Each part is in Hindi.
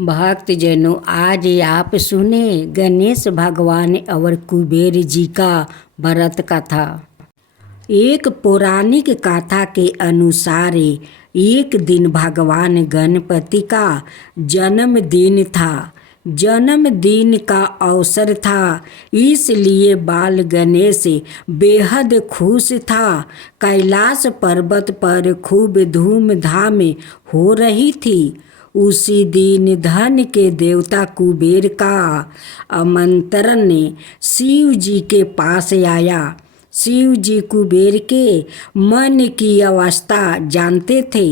भक्तजनों, आज आप सुने गणेश भगवान और कुबेर जी का व्रत कथा। एक पौराणिक कथा के अनुसार एक दिन भगवान गणपति का जन्मदिन था। जन्मदिन का अवसर था, इसलिए बाल गणेश बेहद खुश था। कैलाश पर्वत पर खूब धूमधाम हो रही थी। उसी दिन धन के देवता कुबेर का आमंत्रण शिव जी के पास आया। शिव जी कुबेर के मन की अवस्था जानते थे।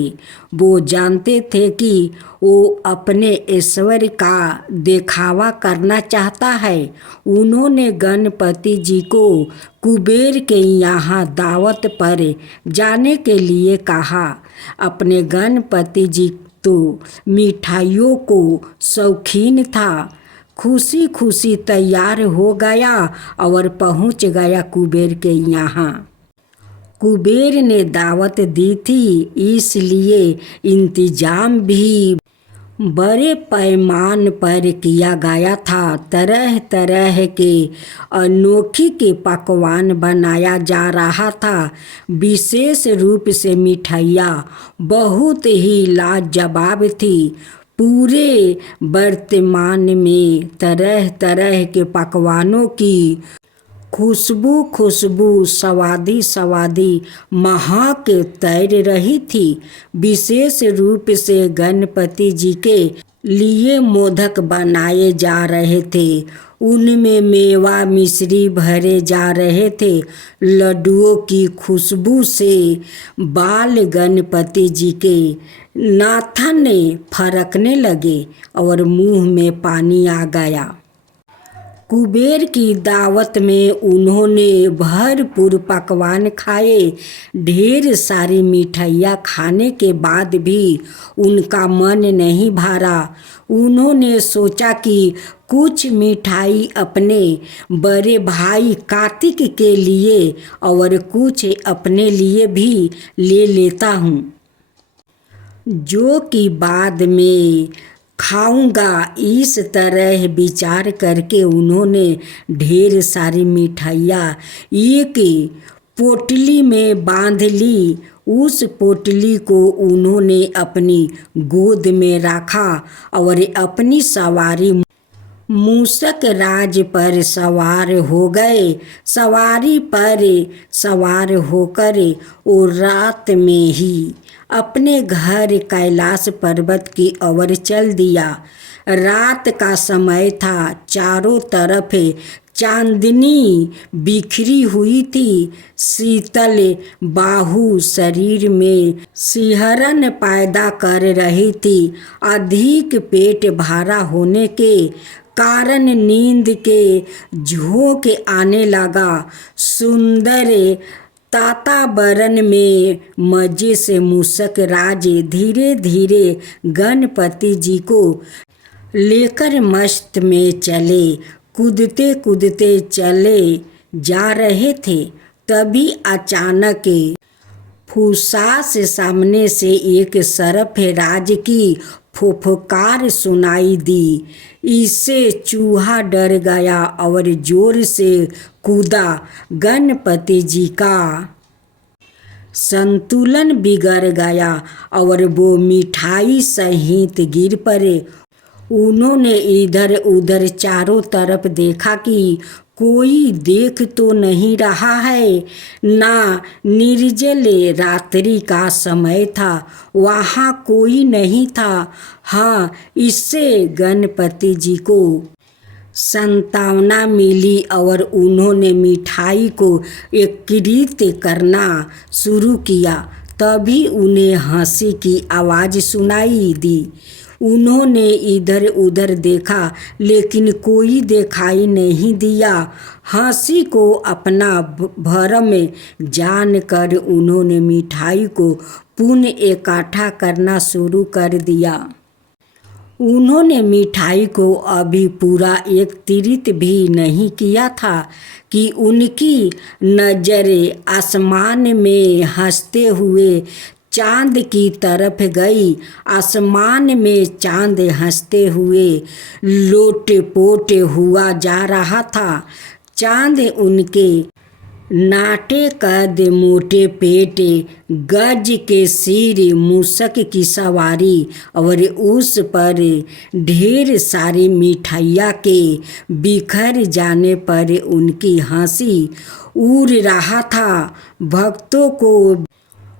वो जानते थे कि वो अपने ऐश्वर्य का दिखावा करना चाहता है। उन्होंने गणपति जी को कुबेर के यहाँ दावत पर जाने के लिए कहा। अपने गणपति जी तो मिठाइयों को शौकीन था। खुशी खुशी तैयार हो गया और पहुंच गया कुबेर के यहाँ। कुबेर ने दावत दी थी, इसलिए इंतजाम भी बड़े पैमाने पर किया गया था। तरह तरह के अनोखे के पकवान बनाया जा रहा था। विशेष रूप से मिठाइयाँ बहुत ही लाजवाब थी। पूरे वर्तमान में तरह तरह के पकवानों की खुशबू स्वादी महक तैर रही थी। विशेष रूप से गणपति जी के लिए मोदक बनाए जा रहे थे। उनमें मेवा मिश्री भरे जा रहे थे। लड्डुओं की खुशबू से बाल गणपति जी के नाथन फरकने लगे और मुंह में पानी आ गया। कुबेर की दावत में उन्होंने भरपूर पकवान खाए। ढेर सारी मिठाइयाँ खाने के बाद भी उनका मन नहीं भरा। उन्होंने सोचा कि कुछ मिठाई अपने बड़े भाई कार्तिक के लिए और कुछ अपने लिए भी ले लेता हूँ, जो कि बाद में खाऊंगा। इस तरह विचार करके उन्होंने ढेर सारी मिठाइयाँ एक पोटली में बांध ली। उस पोटली को उन्होंने अपनी गोद में रखा और अपनी सवारी मूषक राज पर सवार हो गए। सवारी पर सवार होकर वो रात में ही अपने घर कैलाश पर्वत की ओर चल दिया। रात का समय था। चारों तरफ चांदनी बिखरी हुई थी। शीतल बाहु शरीर में सिहरन पैदा कर रही थी। अधिक पेट भरा होने के कारण नींद के झोंके आने लगा। सुंदर वातावरण में मजे से मूषक राज धीरे धीरे गणपति जी को लेकर मस्त में चले। कूदते कूदते चले जा रहे थे। तभी अचानक फुसफुस से सामने से एक सरफराज की फुफकार सुनाई दी। इससे चूहा डर गया और जोर से कूदा। गणपति जी का संतुलन बिगड़ गया और वो मिठाई सहित गिर पड़े। उन्होंने इधर उधर चारों तरफ देखा कि कोई देख तो नहीं रहा है। ना निर्जल रात्रि का समय था, वहाँ कोई नहीं था। हाँ, इससे गणपति जी को सांत्वना मिली और उन्होंने मिठाई को एकत्रित करना शुरू किया। तभी उन्हें हंसी की आवाज़ सुनाई दी। उन्होंने इधर उधर देखा, लेकिन कोई दिखाई नहीं दिया। हंसी को अपना भरम जानकर उन्होंने मिठाई को पुनः इकट्ठा करना शुरू कर दिया। उन्होंने मिठाई को अभी पूरा एकत्रित भी नहीं किया था कि उनकी नज़रें आसमान में हंसते हुए चांद की तरफ गई। आसमान में चांद हंसते हुए लोटे-पोटे हुआ जा रहा था। चांद उनके नाटे कद, मोटे पेट, गज के सिर, मूसक की सवारी और उस पर ढेर सारी मिठाइयाँ के बिखर जाने पर उनकी हंसी उड़ रहा था। भक्तों को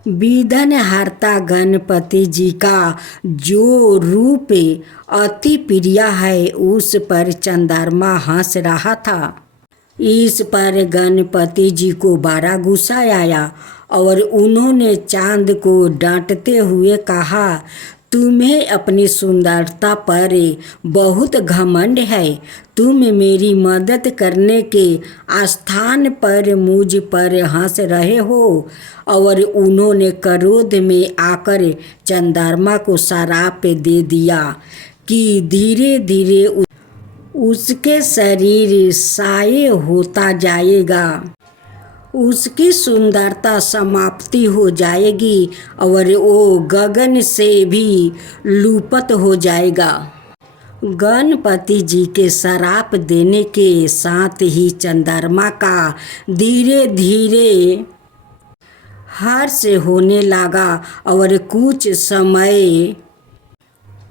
विघ्नहर्ता गणपति जी का जो रूप अति प्रिय है, उस पर चंद्रमा हंस रहा था। इस पर गणपति जी को बड़ा गुस्सा आया और उन्होंने चांद को डांटते हुए कहा, तुम्हें अपनी सुंदरता पर बहुत घमंड है। तुम मेरी मदद करने के स्थान पर मुझ पर हंस रहे हो। और उन्होंने क्रोध में आकर चंद्रमा को श्राप दे दिया कि धीरे धीरे उसके शरीर साये होता जाएगा, उसकी सुंदरता समाप्ति हो जाएगी और वो गगन से भी लुप्त हो जाएगा। गणपति जी के श्राप देने के साथ ही चंद्रमा का धीरे धीरे हर्ष होने लगा और कुछ समय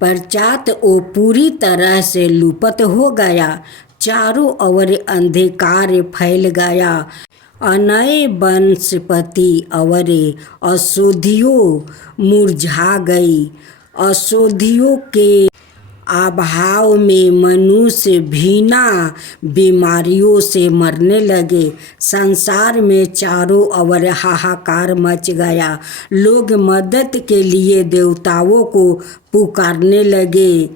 पश्चात वो पूरी तरह से लुप्त हो गया। चारों ओर अंधकार फैल गया। अनय वनस्पति और औषधियों मुरझा गई। औषधियों के अभाव में मनुष्य बिना बीमारियों से मरने लगे। संसार में चारों ओर हाहाकार मच गया। लोग मदद के लिए देवताओं को पुकारने लगे।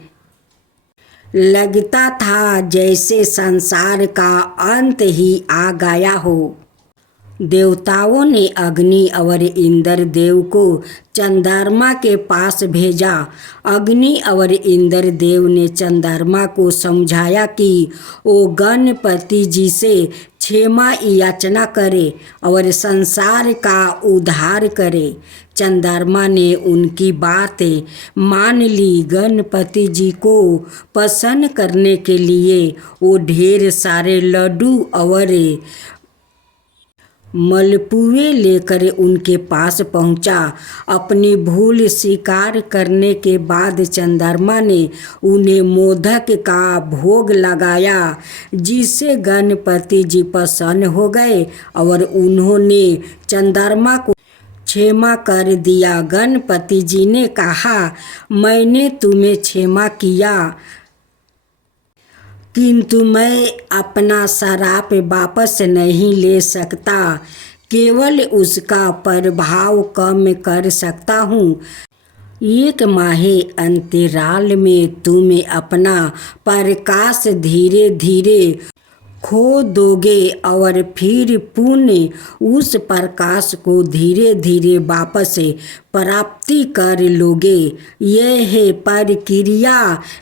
लगता था जैसे संसार का अंत ही आ गया हो। देवताओं ने अग्नि और इंद्र देव को चंद्रमा के पास भेजा। अग्नि और इंद्र देव ने चंद्रमा को समझाया कि वो गणपति जी से क्षमा याचना करे और संसार का उद्धार करे। चंद्रमा ने उनकी बात मान ली। गणपति जी को प्रसन्न करने के लिए वो ढेर सारे लड्डू और मलपुए लेकर उनके पास पहुंचा। अपनी भूल स्वीकार करने के बाद चंद्रमा ने उन्हें मोदक का भोग लगाया, जिससे गणपति जी प्रसन्न हो गए और उन्होंने चंद्रमा को क्षमा कर दिया। गणपति जी ने कहा, मैंने तुम्हें क्षमा किया, किंतु मैं अपना श्राप वापस नहीं ले सकता, केवल उसका प्रभाव कम कर सकता हूँ। 1 माह अंतराल में तुम अपना प्रकाश धीरे धीरे खो दोगे और फिर पुनः उस प्रकाश को धीरे धीरे वापस प्राप्ति कर लोगे। यह प्रक्रिया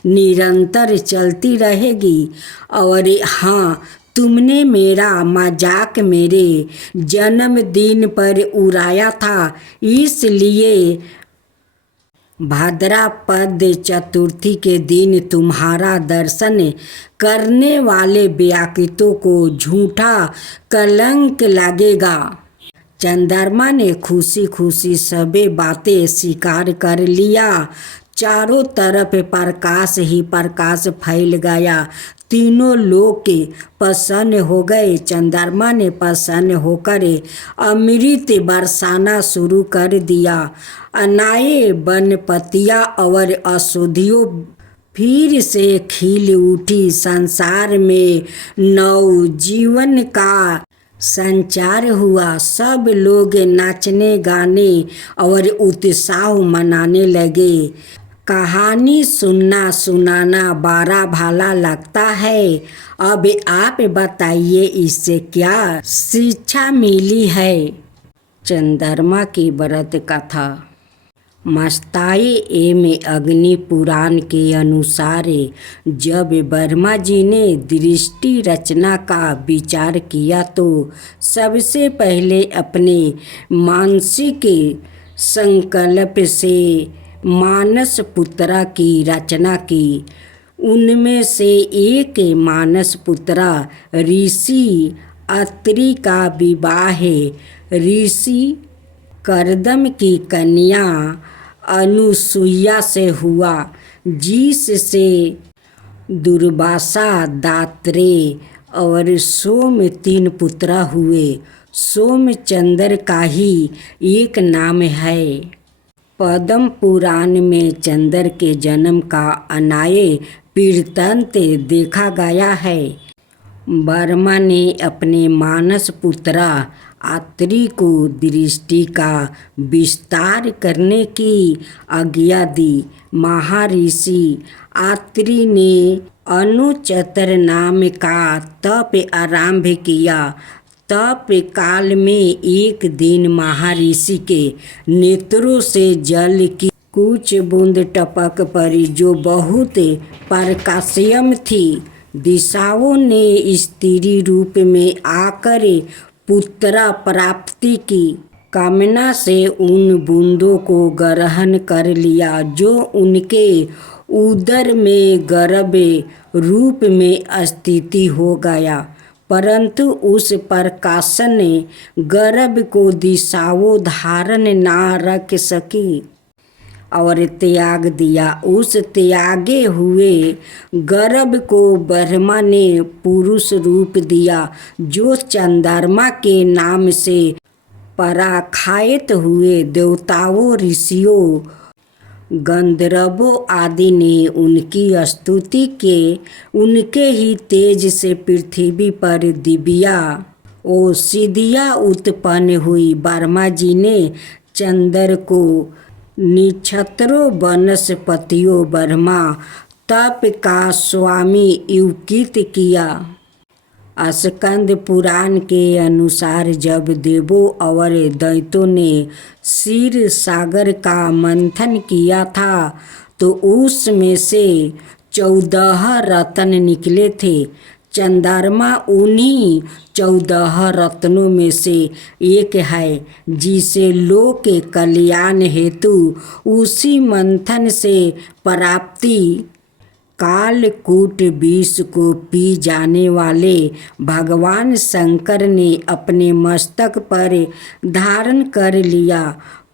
निरंतर चलती रहेगी। और हाँ, तुमने मेरा मजाक मेरे जन्मदिन पर उड़ाया था, इसलिए भाद्रपद चतुर्थी के दिन तुम्हारा दर्शन करने वाले व्यक्तियों को झूठा कलंक लगेगा। चंद्रमा ने खुशी खुशी सभी बातें स्वीकार कर लिया। चारों तरफ प्रकाश ही प्रकाश फैल गया। तीनों लोग प्रसन्न हो गए। चंद्रमा ने प्रसन्न होकर अमृत बरसाना शुरू कर दिया। अनाए वनस्पतियाँ और औषधियों फिर से खिल उठी। संसार में नव जीवन का संचार हुआ। सब लोग नाचने गाने और उत्सव मनाने लगे। कहानी सुनना सुनाना बड़ा भला लगता है। अब आप बताइए, इससे क्या शिक्षा मिली है। चंद्रमा की व्रत कथा। मस्ताए एवं अग्नि पुराण के अनुसार जब ब्रह्मा जी ने दृष्टि रचना का विचार किया तो सबसे पहले अपने मानसिक संकल्प से मानस पुत्रा की रचना की। उनमें से एक मानस पुत्रा ऋषि अत्रि का विवाह ऋषि करदम की कन्या अनुसुईया से हुआ, जिससे दुर्वासा, दात्रेय और सोम 3 पुत्र हुए। सोमचंद्र का ही एक नाम है। पद्म पुराण में चंद्र के जन्म का अन्याय वृत्तांत देखा गया है। वर्मा ने अपने मानस पुत्र अत्रि को दृष्टि का विस्तार करने की आज्ञा दी। महर्षि अत्रि ने अनुचतर नाम का तप आरंभ किया। तप काल में एक दिन महर्षि के नेत्रों से जल की कुछ बूंद टपक पड़ी, जो बहुत प्रकाशमय थी। दिशाओं ने स्त्री रूप में आकर पुत्र प्राप्ति की कामना से उन बूंदों को ग्रहण कर लिया, जो उनके उदर में गर्भ रूप में स्थित हो गया। परंतु उस प्रकाश ने गर्भ को दिशाओं धारण न रख सकी और त्याग दिया। उस त्यागे हुए गर्भ को ब्रह्मा ने पुरुष रूप दिया, जो चंद्रमा के नाम से पराख्यात हुए। देवताओं, ऋषियों, गंधर्वों आदि ने उनकी स्तुति के उनके ही तेज से पृथ्वी पर दिव्या औषधियाँ उत्पन्न हुई। ब्रह्मा जी ने चंद्र को नक्षत्रों, वनस्पतियों, ब्रह्मा तप का स्वामी युक्त किया। स्कंद पुराण के अनुसार जब देवों और दैत्यों ने क्षीर सागर का मंथन किया था, तो उसमें से 14 रत्न निकले थे। चंद्रमा उन्हीं 14 रत्नों में से एक है, जिसे लोक के कल्याण हेतु उसी मंथन से प्राप्ति कालकूट विष को पी जाने वाले भगवान शंकर ने अपने मस्तक पर धारण कर लिया।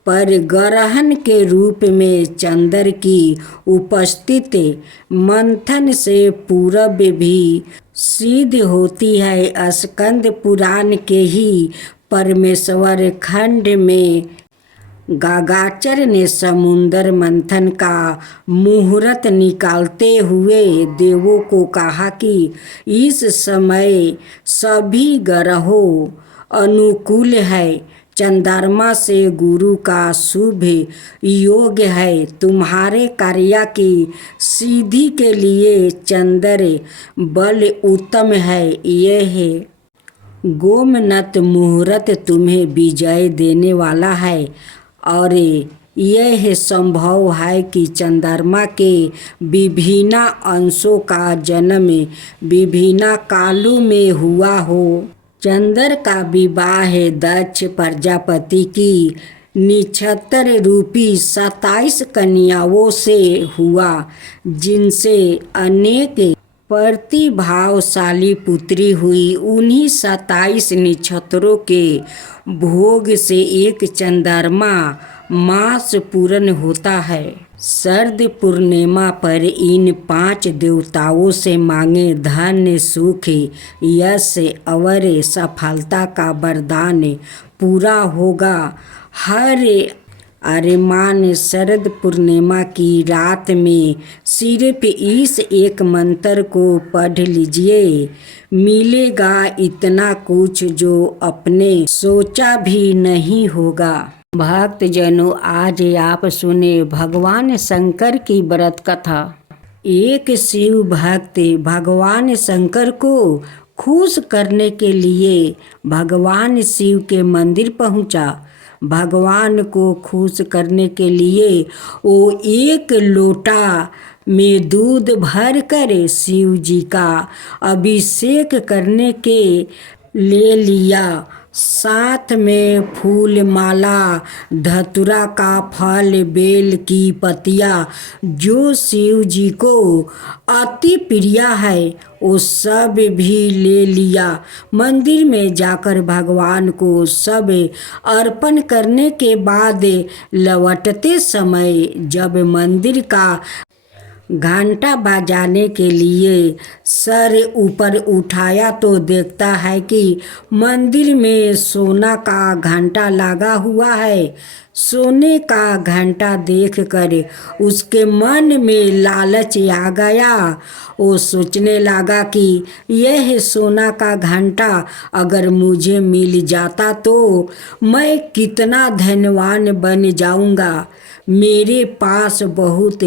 पर ग्रहण के रूप में चंद्र की उपस्थिति मंथन से पूर्व भी सिद्ध होती है। स्कंद पुराण के ही परमेश्वर खंड में गागाचर ने समुद्र मंथन का मुहूर्त निकालते हुए देवों को कहा कि इस समय सभी ग्रहों अनुकूल है। चंद्रमा से गुरु का शुभ योग है। तुम्हारे कार्य की सिद्धि के लिए चंद्र बल उत्तम है। यह गोमनत मुहूर्त तुम्हें विजय देने वाला है और यह संभव है कि चंद्रमा के विभिन्न अंशों का जन्म विभिन्न कालों में हुआ हो। चंद्र का विवाह दक्ष प्रजापति की नक्षत्र रूपी 27 कन्याओं से हुआ, जिनसे अनेक प्रतिभाशाली पुत्री हुई। उन्हीं 27 नक्षत्रों के भोग से एक चंद्रमा मास पूर्ण होता है। शरद पूर्णिमा पर इन 5 देवताओं से मांगे धन, सुख, यश और सफलता का वरदान पूरा होगा। हर अरमान शरद पूर्णिमा की रात में सिर्फ इस एक मंत्र को पढ़ लीजिए, मिलेगा इतना कुछ जो अपने सोचा भी नहीं होगा। भक्तजनों, आज आप सुने भगवान शंकर की व्रत कथा। एक शिव भक्त भगवान शंकर को खुश करने के लिए भगवान शिव के मंदिर पहुंचा। भगवान को खुश करने के लिए वो 1 लोटा में दूध भर कर शिव जी का अभिषेक करने के ले लिया। साथ में फूल माला, धतूरा का फल, बेल की पत्तियाँ जो शिव जी को अति प्रिय है वो सब भी ले लिया। मंदिर में जाकर भगवान को सब अर्पण करने के बाद लौटते समय जब मंदिर का घंटा बजाने के लिए सर ऊपर उठाया तो देखता है कि मंदिर में सोना का घंटा लगा हुआ है। सोने का घंटा देखकर उसके मन में लालच आ गया। वो सोचने लगा कि यह सोना का घंटा अगर मुझे मिल जाता तो मैं कितना धनवान बन जाऊंगा, मेरे पास बहुत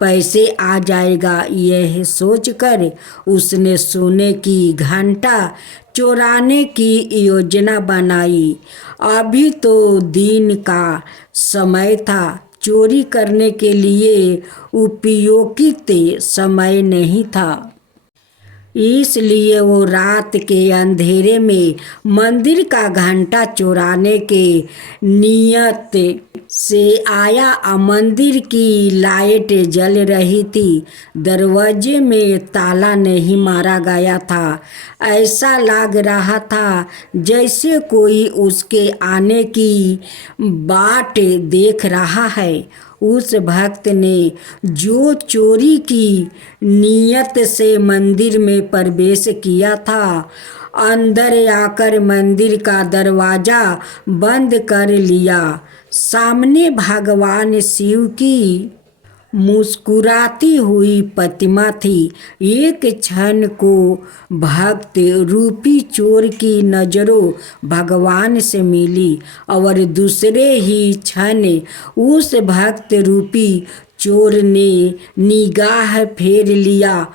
पैसे आ जाएगा। यह सोचकर उसने सोने की घंटा चुराने की योजना बनाई। अभी तो दिन का समय था, चोरी करने के लिए उपयोगित समय नहीं था। इसलिए वो रात के अंधेरे में मंदिर का घंटा चुराने के नियत से आया। मंदिर की लाइट जल रही थी, दरवाजे में ताला नहीं मारा गया था। ऐसा लग रहा था जैसे कोई उसके आने की बाट देख रहा है। उस भक्त ने जो चोरी की नियत से मंदिर में प्रवेश किया था, अंदर आकर मंदिर का दरवाजा बंद कर लिया। सामने भगवान शिव की मुस्कुराती हुई प्रतिमा थी। एक क्षण को भक्त रूपी चोर की नजरों भगवान से मिली और दूसरे ही क्षण उस भक्त रूपी चोर ने निगाह फेर लिया।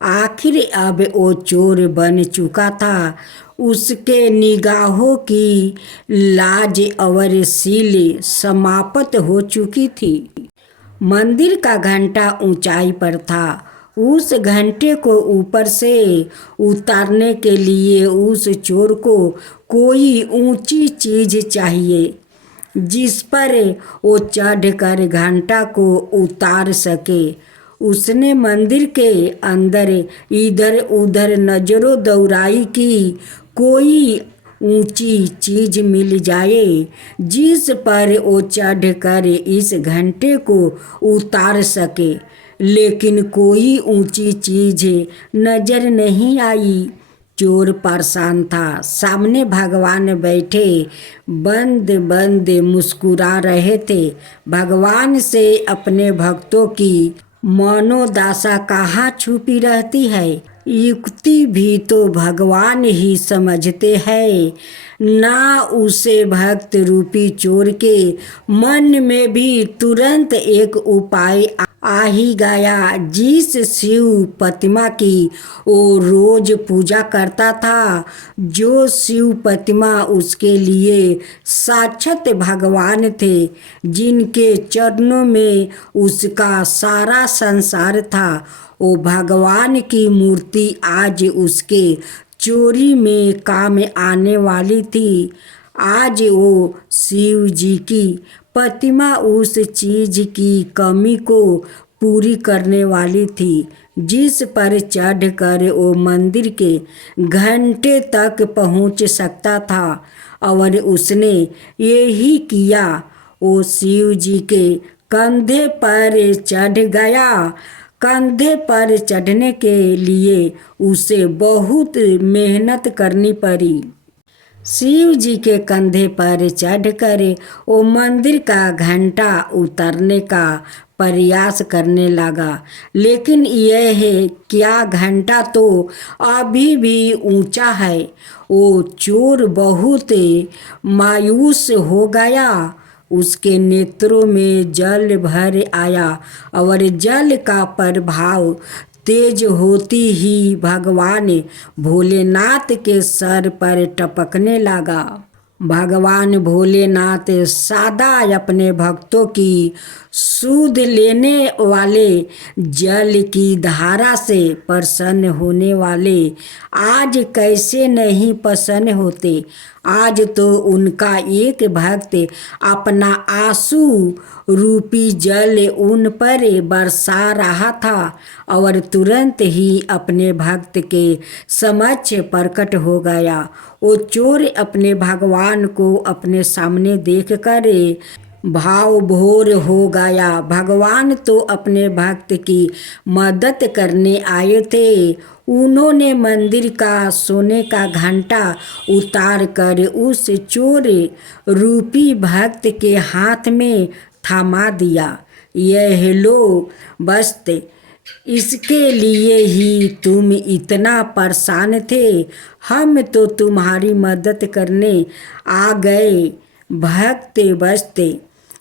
आखिर अब वो चोर बन चुका था। उसके निगाहों की लाज और सील समाप्त हो चुकी थी। मंदिर का घंटा ऊंचाई पर था। उस घंटे को ऊपर से उतारने के लिए उस चोर को कोई ऊंची चीज चाहिए जिस पर वो चढ़कर घंटा को उतार सके। उसने मंदिर के अंदर इधर उधर नजरों दौड़ाई कि कोई ऊंची चीज मिल जाए जिस पर वो चढ़कर इस घंटे को उतार सके, लेकिन कोई ऊंची चीज नजर नहीं आई। चोर परेशान था। सामने भगवान बैठे बंद बंद मुस्कुरा रहे थे। भगवान से अपने भक्तों की मनोदशा कहाँ छुपी रहती है, युक्ति भी तो भगवान ही समझते हैं ना। उसे भक्त रूपी चोर के मन में भी तुरंत एक उपाय आ ही गया। जिस शिव प्रतिमा की वो रोज पूजा करता था, जो शिव प्रतिमा उसके लिए साक्षात भगवान थे, जिनके चरणों में उसका सारा संसार था, वो भगवान की मूर्ति आज उसके चोरी में काम आने वाली थी। आज वो शिव जी की प्रतिमा उस चीज की कमी को पूरी करने वाली थी जिस पर चढ़कर वो मंदिर के घंटे तक पहुंच सकता था, और उसने यही किया। वो शिव जी के कंधे पर चढ़ गया। कंधे पर चढ़ने के लिए उसे बहुत मेहनत करनी पड़ी। शिव जी के कंधे पर चढ़कर वो मंदिर का घंटा उतारने का प्रयास करने लगा, लेकिन यह क्या घंटा तो अभी भी ऊंचा है। वो चोर बहुत मायूस हो गया। उसके नेत्रों में जल भर आया और जल का प्रभाव तेज होती ही भगवान भोलेनाथ के सर पर टपकने लगा। भगवान भोलेनाथ सदा अपने भक्तों की सूद लेने वाले, जल की धारा से प्रसन्न होने वाले आज कैसे नहीं प्रसन्न होते। आज तो उनका एक भक्त अपना आंसू रूपी जल उन पर बरसा रहा था और तुरंत ही अपने भक्त के समक्ष प्रकट हो गया। वो चोर अपने भगवान को अपने सामने देखकर भाव भोर हो गया। भगवान तो अपने भक्त की मदद करने आए थे। उन्होंने मंदिर का सोने का घंटा उतार कर उस चोर रूपी भक्त के हाथ में थमा दिया। यह लो बस्ते, इसके लिए ही तुम इतना परेशान थे। हम तो तुम्हारी मदद करने आ गए। भक्त बस्ते,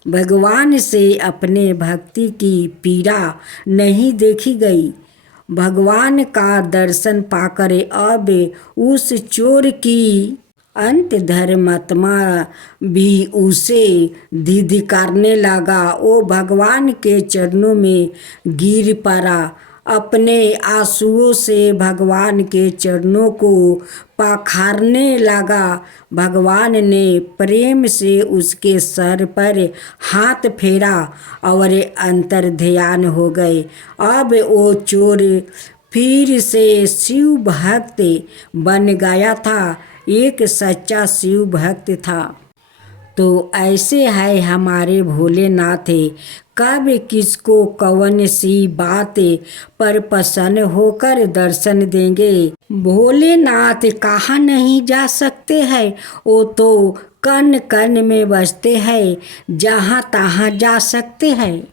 भगवान से अपने भक्ति की पीड़ा नहीं देखी गई। भगवान का दर्शन पाकर अब उस चोर की अंत धर्मात्मा भी उसे धिक्कारने लगा। वो भगवान के चरणों में गिर पड़ा। अपने आंसुओं से भगवान के चरणों को पखारने लगा। भगवान ने प्रेम से उसके सर पर हाथ फेरा और अंतर ध्यान हो गए। अब वो चोर फिर से शिव भक्त बन गया था, एक सच्चा शिव भक्त था। तो ऐसे है हमारे भोलेनाथ, कब किसको कौन सी बात पर प्रसन्न होकर दर्शन देंगे। भोलेनाथ कहाँ नहीं जा सकते हैं, वो तो कण कण में बसते हैं, जहाँ तहाँ जा सकते हैं।